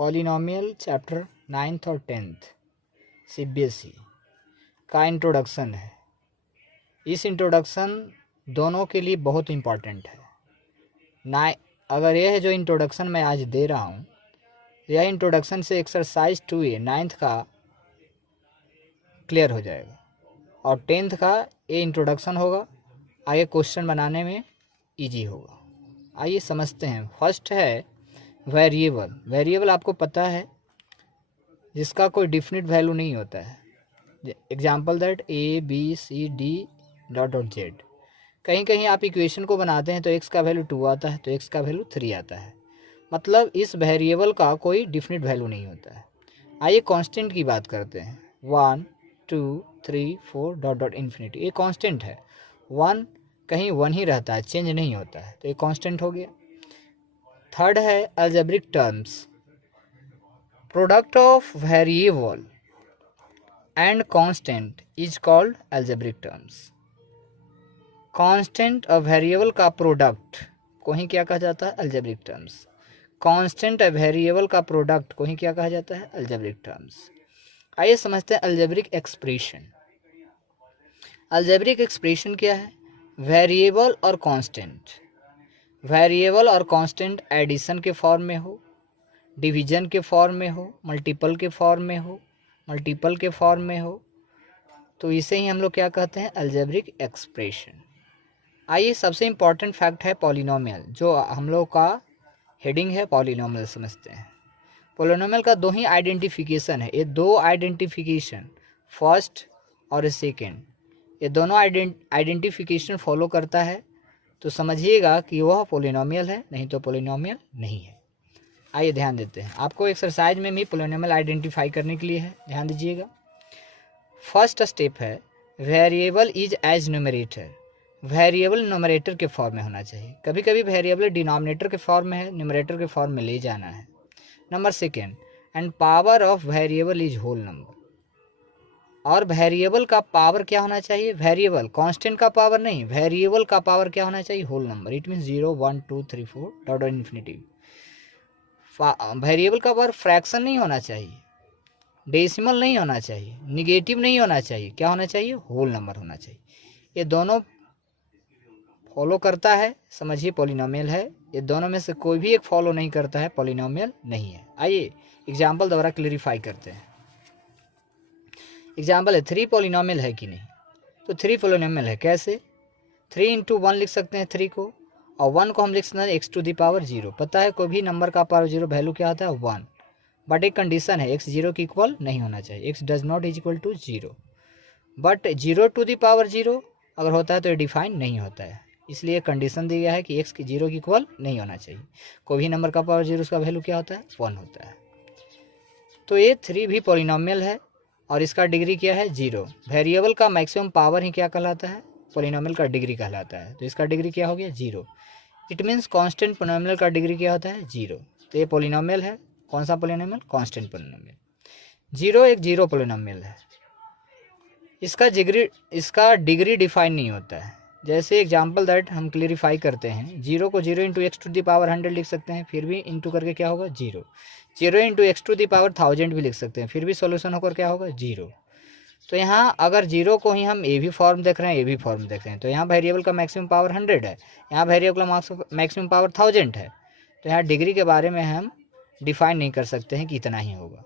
Polynomial chapter 9th और 10th CBSE का introduction है। इस इंट्रोडक्शन दोनों के लिए बहुत इम्पॉर्टेंट है ना। अगर यह है जो इंट्रोडक्शन मैं आज दे रहा हूँ, यह इंट्रोडक्शन से एक्सरसाइज 2A 9th का क्लियर हो जाएगा और 10th का ये इंट्रोडक्शन होगा। आगे क्वेश्चन बनाने में इजी होगा। आइए समझते हैं। फर्स्ट है वेरिएबल। वेरिएबल आपको पता है जिसका कोई डिफिनिट वैल्यू नहीं होता है। Example that ABCD.Z। कहीं कहीं आप इक्वेशन को बनाते हैं तो x का वैल्यू 2 आता है तो x का वैल्यू 3 आता है, मतलब इस वेरिएबल का कोई डिफिनिट वैल्यू नहीं होता है। आइए कांस्टेंट की बात करते हैं। 1 2 3 4 डॉट डॉट इन्फिनिटी, ये कांस्टेंट है। 1 कहीं 1 ही रहता है, चेंज नहीं होता है, तो ये कांस्टेंट हो गया। थर्ड है algebraic terms. Product of variable and constant is called algebraic terms. Constant और वेरिएबल का प्रोडक्ट को ही क्या कहा जाता है? Algebraic terms. कांस्टेंट और वेरिएबल का प्रोडक्ट को ही क्या कहा जाता है? Algebraic terms. आइए समझते हैं अलजेब्रिक एक्सप्रेशन। अलजेब्रिक एक्सप्रेशन क्या है? वेरिएबल और कांस्टेंट, वेरिएबल और कांस्टेंट एडिशन के फॉर्म में हो, डिवीजन के फॉर्म में हो, मल्टीपल के फॉर्म में हो, मल्टीपल के फॉर्म में हो, तो इसे ही हम लोग क्या कहते हैं? Algebraic expression. आइए सबसे इम्पॉर्टेंट फैक्ट है पॉलिनोमियल, जो हम लोग का हेडिंग है पॉलिनोमियल, समझते हैं। पॉलिनोमियल का दो ही आइडेंटिफिकेशन है। ये दो आइडेंटिफिकेशन, फर्स्ट और सेकेंड, ये दोनों आइडेंटिफिकेशन फॉलो करता है तो समझिएगा कि वह पॉलिनोमियल है, नहीं तो पॉलिनोमियल नहीं है। आइए ध्यान देते हैं। आपको एक्सरसाइज में भी पॉलिनोमियल आइडेंटिफाई करने के लिए है, ध्यान दीजिएगा। फर्स्ट स्टेप है variable is as numerator. Variable numerator के फॉर्म में होना चाहिए। कभी कभी वेरिएबल डिनोमिनेटर के फॉर्म में है, न्यूमरेटर के फॉर्म में ले जाना है। Number second, and power of variable is whole number. और वेरिएबल का पावर क्या होना चाहिए? वेरिएबल कांस्टेंट का पावर नहीं, वेरिएबल का पावर क्या होना चाहिए? Whole number. It means 0 1 2 3 4 dot infinity. Variable का पावर फ्रैक्शन नहीं होना चाहिए, डेसिमल नहीं होना चाहिए, निगेटिव नहीं होना चाहिए। क्या होना चाहिए? होल नंबर होना चाहिए। ये दोनों फॉलो करता है, समझिए पॉलिनोमियल है। ये दोनों में से कोई भी एक फॉलो नहीं करता है, पॉलिनोमियल नहीं है। आइए एग्जाम्पल द्वारा क्लेरिफाई करते हैं। एग्जाम्पल है 3 पॉलिनोमियल है कि नहीं? तो 3 पॉलिनोमियल है। कैसे? 3 इंटू 1 लिख सकते हैं 3 को, और 1 को हम लिख सकते हैं x टू दी पावर 0। पता है कोई भी नंबर का पावर 0 वैल्यू क्या होता है? 1। बट एक कंडीशन है, x 0 की इक्वल नहीं होना चाहिए। x does not is equal to 0। But 0 to the power 0 अगर होता है तो ये डिफाइन नहीं होता है, इसलिए कंडीशन दिया गया है कि x की 0 की इक्वल नहीं होना चाहिए। कोई भी नंबर का पावर 0 उसका वैल्यू क्या होता है? 1 होता है। तो ये 3 भी पॉलिनोमियल है और इसका डिग्री क्या है? 0। वेरिएबल का मैक्सिमम पावर ही क्या कहलाता है? पॉलिनोमियल का डिग्री कहलाता है। तो इसका डिग्री क्या हो गया? 0। इट मीन्स कांस्टेंट पॉलिनोमियल का डिग्री क्या होता है? 0। तो ये पॉलिनोमियल है। कौन सा पॉलिनोमियल? Constant polynomial. 0 एक जीरो पॉलिनोमियल है। इसका डिग्री डिफाइन नहीं होता है। जैसे एग्जाम्पल दैट हम क्लियरिफाई करते हैं। 0 को 0 into x to the power 100 लिख सकते हैं, फिर भी इंटू करके क्या होगा? 0। 0 into x to the power 1000 भी लिख सकते हैं, फिर भी सॉल्यूशन होकर क्या होगा? 0। तो यहाँ अगर 0 को ही हम ए भी फॉर्म देख रहे हैं, ए भी फॉर्म देख रहे हैं, तो यहाँ वेरिएबल का मैक्सिमम पावर 100 है, यहाँ वेरिएबल का मैक्सिमम पावर 1000 है। तो यहाँ डिग्री के बारे में हम डिफाइन नहीं कर सकते हैं कि इतना ही होगा।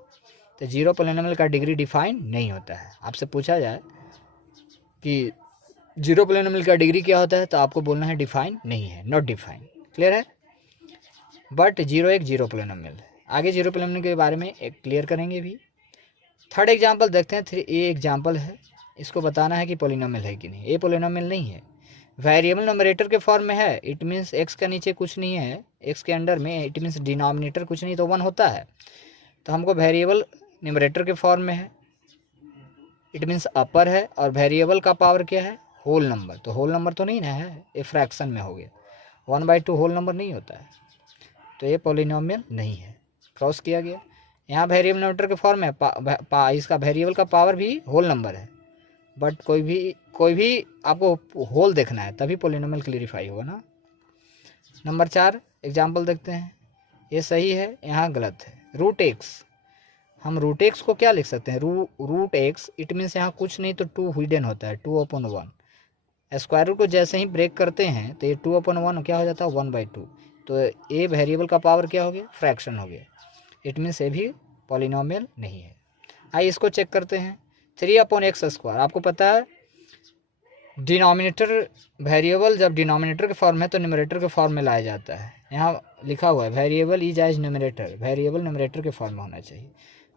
तो 0 पॉलिनोमियल का डिग्री डिफाइन नहीं होता है। आपसे पूछा जाए कि 0 पॉलिनोमियल का डिग्री क्या होता है, तो आपको बोलना है डिफाइन नहीं है, नॉट डिफाइन। क्लियर है? बट 0 एक जीरो पॉलिनोमियल है। आगे 0 पॉलिनोमियल के बारे में एक क्लियर करेंगे भी। थर्ड एग्जाम्पल देखते हैं। ये एग्जाम्पल है, इसको बताना है कि पॉलिनोमियल है कि नहीं। ये पॉलिनोमियल नहीं है, वेरिएबल न्यूमरेटर के फॉर्म में है। इट मीन्स x के नीचे कुछ नहीं है, x के अंडर में, इट मीन्स डिनोमिनेटर कुछ नहीं तो 1 होता है। तो हमको वेरिएबल न्यूमरेटर के फॉर्म में है, इट मीन्स अपर है, और वेरिएबल का पावर क्या है? Whole number. तो होल नंबर तो नहीं ना है, ये फ्रैक्शन में हो गया। 1/2 होल नंबर नहीं होता है, तो ये पॉलिनोमियल नहीं है। क्रॉस किया गया। यहाँ वेरिएबल न्यूमरेटर के फॉर्म में इसका वेरिएबल का पावर भी होल नंबर है, बट कोई भी आपको होल देखना है तभी पॉलिनोमियल क्लियरिफाई होगा ना। नंबर 4 एग्जाम्पल देखते हैं। ये सही है, यहाँ गलत है। रूट एक्स, हम रूट एक्स को क्या लिख सकते हैं, रूट एक्स, इट मीन्स यहाँ कुछ नहीं तो 2 हिडन होता है, 2/1। स्क्वायर रूट को जैसे ही ब्रेक करते हैं तो ये 2/1 क्या हो जाता है, 1/2। तो ये वेरिएबल का पावर क्या हो गया, फ्रैक्शन हो गया। इट मीन्स ये भी पॉलिनोमियल नहीं है। आइए इसको चेक करते हैं। 3/x², आपको पता है डिनोमिनेटर वेरिएबल जब डिनोमिनेटर के फॉर्म है तो न्यूमरेटर के फॉर्म में लाया जाता है। यहाँ लिखा हुआ है variable is as numerator, variable numerator के फॉर्म में होना चाहिए।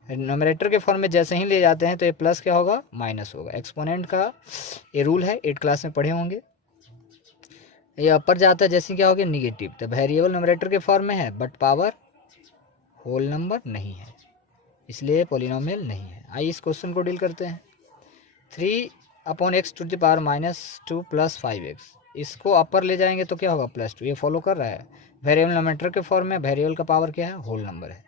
न्यूमरेटर के फॉर्म में जैसे ही ले जाते हैं तो ये प्लस क्या होगा, माइनस होगा। एक्सपोनेंट का ये रूल है, 8 क्लास में पढ़े होंगे। ये अपर जाता है जैसे क्या हो गया, निगेटिव। तो वेरिएबल न्यूमरेटर के फॉर्म में है बट पावर होल नंबर नहीं है, इसलिए पॉलिनोमियल नहीं है। आइए इस क्वेश्चन को डील करते हैं। 3/x -2 + 5x, इसको अपर ले जाएंगे तो क्या होगा, +2। ये फॉलो कर रहा है, वेरिएबल न्यूमरेटर के फॉर्म में, वेरिएबल का पावर क्या है, होल नंबर है।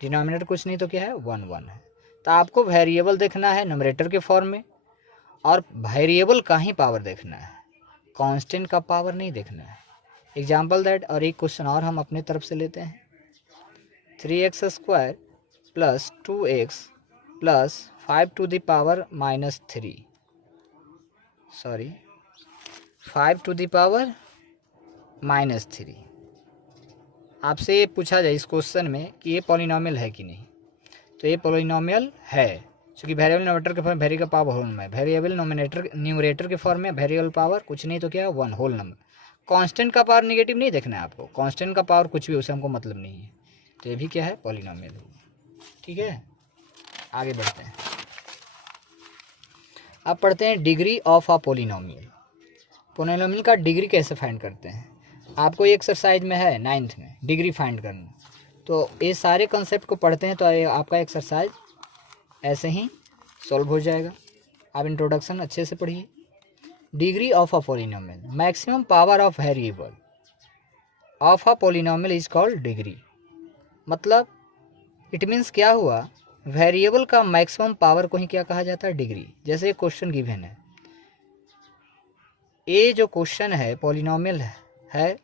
डिनोमिनेटर कुछ नहीं तो क्या है, 1 है। तो आपको वेरिएबल देखना है न्यूमरेटर के फॉर्म में और वेरिएबल का ही पावर देखना है, कांस्टेंट का पावर नहीं देखना है। एग्जाम्पल दैट, और एक क्वेश्चन और हम अपने तरफ से लेते हैं। 3x² + 2x + 5 -3 आपसे ये पूछा जाए इस क्वेश्चन में कि ये पॉलिनोमियल है कि नहीं, तो ये पॉलिनोमियल है, क्योंकि वेरिएबल न्यूमरेटर के फॉर्म वेरिएबल का पावर होल नंबर है, वेरिएबल न्यूमरेटर के फॉर्म में वेरिएबल पावर कुछ नहीं तो क्या है, 1 होल नंबर। कांस्टेंट का पावर नेगेटिव नहीं देखना है आपको, कांस्टेंट का पावर कुछ भी उसे हमको मतलब नहीं है, तो ये भी क्या है, पॉलिनोमियल है। ठीक है, आगे बढ़ते हैं। अब पढ़ते हैं degree of a polynomial. Polynomial का डिग्री कैसे फाइंड करते हैं। आपको ये एक्सरसाइज में है 9th में डिग्री फाइंड करना, तो ये सारे कंसेप्ट को पढ़ते हैं तो आपका एक्सरसाइज ऐसे ही सॉल्व हो जाएगा। आप इंट्रोडक्शन अच्छे से पढ़िए। Degree of a polynomial, maximum power of variable of a polynomial is called degree. मतलब इट मीन्स क्या हुआ, वेरिएबल का मैक्सिमम पावर को ही क्या कहा जाता है, डिग्री। जैसे क्वेश्चन गिवन है, ये जो क्वेश्चन है पॉलिनोमियल है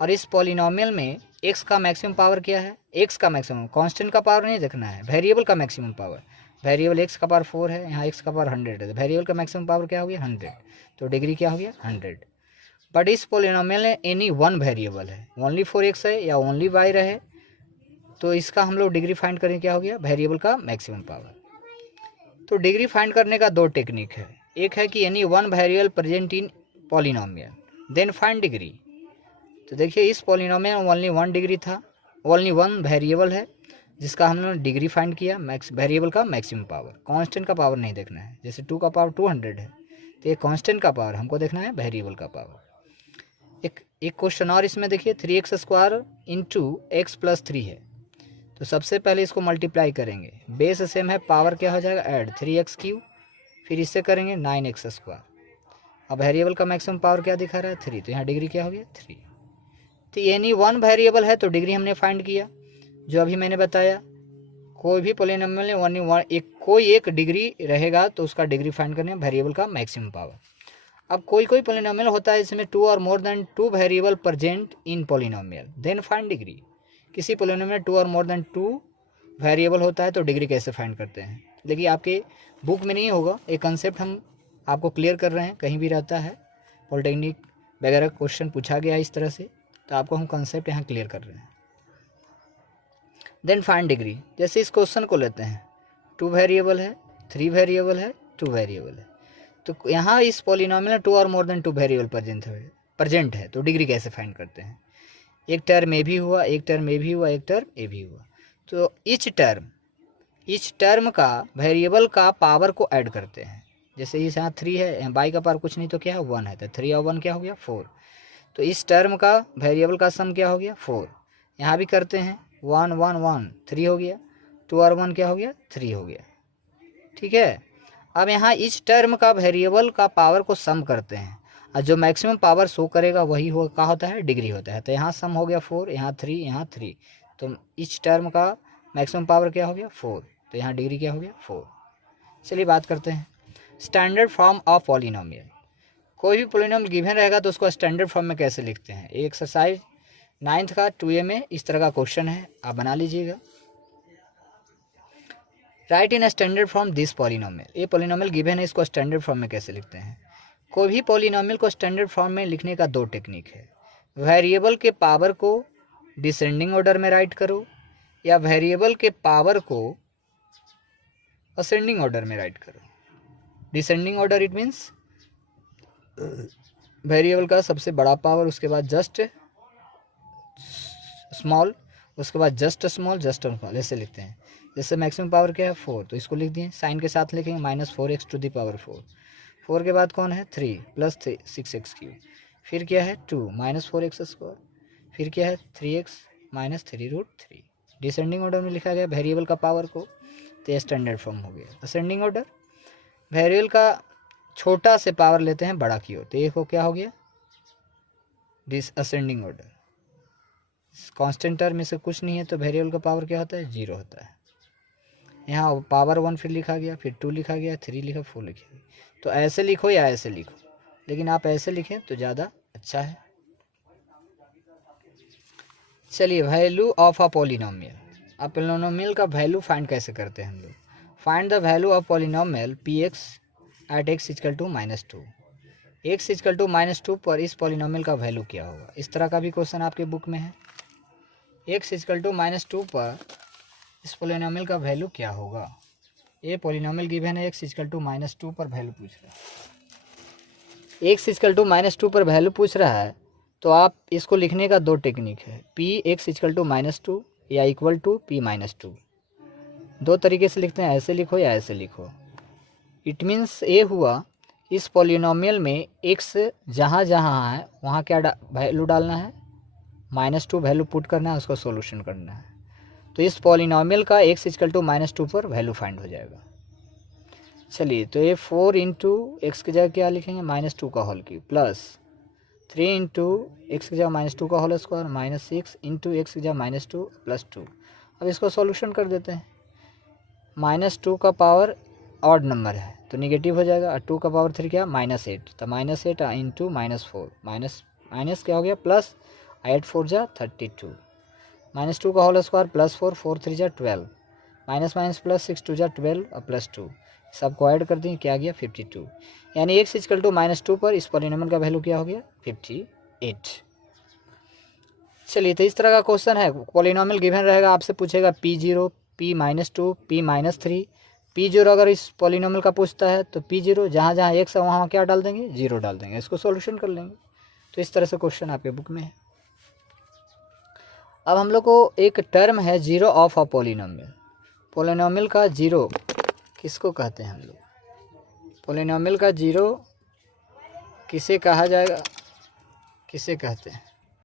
और इस पॉलिनोमियल में x का मैक्सिमम पावर क्या है, x का मैक्सिमम, कांस्टेंट का पावर नहीं देखना है, वेरिएबल का मैक्सिमम पावर। वेरिएबल x का पावर 4 है, यहाँ x का पावर 100 है, तो वेरिएबल का मैक्सिमम पावर क्या हो गया, 100। तो डिग्री क्या हो गया, 100। बट इस पॉलिनोमियल में एनी वन वेरिएबल है, ओनली 4x है या ओनली y रहे, तो इसका हम लोग डिग्री फाइंड करें, क्या हो गया, वेरिएबल का मैक्सिमम पावर। तो डिग्री फाइंड करने का 2 टेक्निक है, एक है कि any one variable present in polynomial, then find degree. तो देखिए इस पॉलिनोमियल में ओनली 1 डिग्री था, ओनली 1 वेरिएबल है जिसका हमने डिग्री फाइंड किया, वेरिएबल का मैक्सिमम पावर। कांस्टेंट का पावर नहीं देखना है, जैसे 2 का पावर 200 है तो ये कांस्टेंट का पावर हमको देखना है, वेरिएबल का पावर। एक क्वेश्चन और इसमें देखिए, 3x² × x + 3 है, तो सबसे पहले इसको मल्टीप्लाई करेंगे, बेस सेम है, पावर क्या हो जाएगा, ऐड 3x3, फिर इससे करेंगे 9x²। अब वेरिएबल का मैक्सिमम पावर क्या दिखा रहा है, 3, तो यहाँ डिग्री क्या हो गया, 3। तो एनी वन वेरिएबल है तो डिग्री हमने फाइंड किया, जो अभी मैंने बताया। कोई भी पॉलिनोमियल में ओनली वन, कोई एक डिग्री रहेगा तो उसका डिग्री फाइंड करने वेरिएबल का मैक्सिमम पावर। अब कोई पॉलिनोमियल होता है इसमें 2 और more than 2 variable present in polynomial, then find degree. किसी पॉलिनोमियल में 2 और मोर देन 2 वेरिएबल होता है तो डिग्री कैसे फाइंड करते हैं, लेकिन आपके बुक में नहीं होगा, एक कंसेप्ट हम आपको क्लियर कर रहे हैं, कहीं भी रहता है पॉलिटेक्निक वगैरह क्वेश्चन पूछा गया इस तरह से, तो आपको हम कंसेप्ट यहाँ क्लियर कर रहे हैं। देन फाइंड डिग्री, जैसे इस क्वेश्चन को लेते हैं, 2 वेरिएबल है, 3 वेरिएबल है, 2 वेरिएबल है, तो यहाँ इस पॉलिनोमियल में 2 और मोर देन 2 वेरिएबल प्रेजेंट है, तो डिग्री कैसे फाइंड करते हैं। एक टर्म ए भी हुआ, एक टर्म ए भी हुआ, एक टर्म ए भी हुआ, तो इच टर्म का वेरिएबल का पावर को ऐड करते हैं। जैसे इस यहाँ 3 है, यहाँ बाई का पावर कुछ नहीं तो क्या है, 1 है, तो 3 और 1 क्या हो गया, 4। तो इस टर्म का वेरिएबल का सम क्या हो गया, 4। यहाँ भी करते हैं, 1 1 1 3 हो गया, 2 और 1 क्या हो गया, 3 हो गया। ठीक है, अब यहाँ इस टर्म का वेरिएबल का पावर को सम करते हैं और जो मैक्सिमम पावर शो करेगा वही क्या होता है, डिग्री होता है। तो यहाँ सम हो गया 4, यहाँ 3, यहाँ 3, तो इस टर्म का मैक्सिमम पावर क्या हो गया, 4, तो यहाँ डिग्री क्या हो गया, 4। चलिए बात करते हैं स्टैंडर्ड फॉर्म ऑफ पॉलिनोमियल। कोई भी पॉलिनोमियल गिवन रहेगा तो उसको स्टैंडर्ड फॉर्म में कैसे लिखते हैं। एक एक्सरसाइज 9th का 2A में इस तरह का क्वेश्चन है, आप बना लीजिएगा। Right in standard form this polynomial, ये पॉलिनोमियल गिवन है, इसको स्टैंडर्ड फॉर्म में कैसे लिखते हैं। कोई भी पॉलिनोमियल को स्टैंडर्ड फॉर्म में लिखने का 2 टेक्निक है। वेरिएबल के पावर को डिसेंडिंग ऑर्डर में राइट करो या वेरिएबल के पावर को असेंडिंग ऑर्डर में राइट करो। Descending order it means variable का सबसे बड़ा पावर, उसके बाद जस्ट स्मॉल, उसके बाद जस्ट स्मॉल, ऐसे लिखते हैं। जैसे मैक्सिमम पावर क्या है 4, तो इसको लिख दिए, साइन के साथ लिखेंगे -4x टू दी पावर 4। 4 के बाद कौन है 3 प्लस 6x3, फिर क्या है 2 -4x², फिर क्या है 3x -3√3। डिसेंडिंग ऑर्डर में लिखा गया वेरिएबल का पावर को, तो ये स्टैंडर्ड फॉर्म हो गया। असेंडिंग ऑर्डर वेरिएबल का छोटा से पावर लेते हैं बड़ा की ओर, तो ये को क्या हो गया असेंडिंग ऑर्डर। कांस्टेंट टर्म में से कुछ नहीं है, तो वेरिएबल का पावर क्या होता है 0 होता है। यहाँ पावर 1 फिर लिखा गया, फिर 2 लिखा गया, 3 लिखा, 4 लिखा गया। तो ऐसे लिखो या ऐसे लिखो, लेकिन आप ऐसे लिखें तो ज़्यादा अच्छा है। चलिए, वैल्यू ऑफ अ पॉलिनोमियल। अब पॉलिनोमियल का वैल्यू फाइंड कैसे करते हैं हम लोग। Find the value of polynomial px at x equal to -2। x equal to -2 पर इस पॉलिनोमियल का वैल्यू क्या होगा। इस तरह का भी क्वेश्चन आपके बुक में है। x इक्वल टू -2 पर इस पॉलिनोमियल का वैल्यू क्या होगा। ये पॉलिनोमियल गिवन है, x इक्वल टू -2 पर वैल्यू पूछ रहा है। x इक्वल टू -2 पर वैल्यू पूछ रहा है, तो आप इसको लिखने का 2 टेक्निक है, px इक्वल टू -2 या इक्वल टू p -2। 2 तरीके से लिखते हैं, ऐसे लिखो या ऐसे लिखो। इट मीन्स ये हुआ इस पॉलिनोमियल में x जहाँ जहाँ है वहाँ क्या वैल्यू डालना है, -2 वैल्यू पुट करना है, उसको सोल्यूशन करना है। तो इस पॉलिनोमियल का x इक्वल टू -2 पर वैल्यू फाइंड हो जाएगा। चलिए, तो ये 4 इंटू एक्स की जगह क्या लिखेंगे -2 का whole cube plus 3 into x की जगह -2 का होल स्क्वायर -6 इंटू एक्स की जगह -2 प्लस 2। अब इसको सॉल्यूशन कर देते हैं। -2 का पावर ऑड नंबर है तो निगेटिव हो जाएगा, और 2 का पावर 3 क्या -8, तो -8 इंटू -4 माइनस क्या हो गया प्लस 8 4 जा 32, -2 का होल स्क्वायर प्लस 4 4 3 जा 12, माइनस प्लस 6 2 जा 12 और प्लस 2 सबको ऐड कर दें, क्या गया 52। यानी x इक्वल टू -2 पर इस पॉलिनोमियल का वैल्यू क्या हो गया 58। चलिए, तो इस तरह का क्वेश्चन है। पॉलिनोमियल गिवन रहेगा, आपसे पूछेगा p0 p-2 p-3। p0 अगर इस पॉलिनोमियल का पूछता है तो p0 जहाँ जहाँ x है वहाँ क्या डाल देंगे 0 डाल देंगे, इसको सॉल्यूशन कर लेंगे। तो इस तरह से क्वेश्चन आपके बुक में है। अब हम लोग को एक टर्म है zero of a polynomial. Polynomial का जीरो किसको कहते हैं हम लोग, पॉलिनोमियल का जीरो किसे कहा जाएगा, किसे कहते हैं।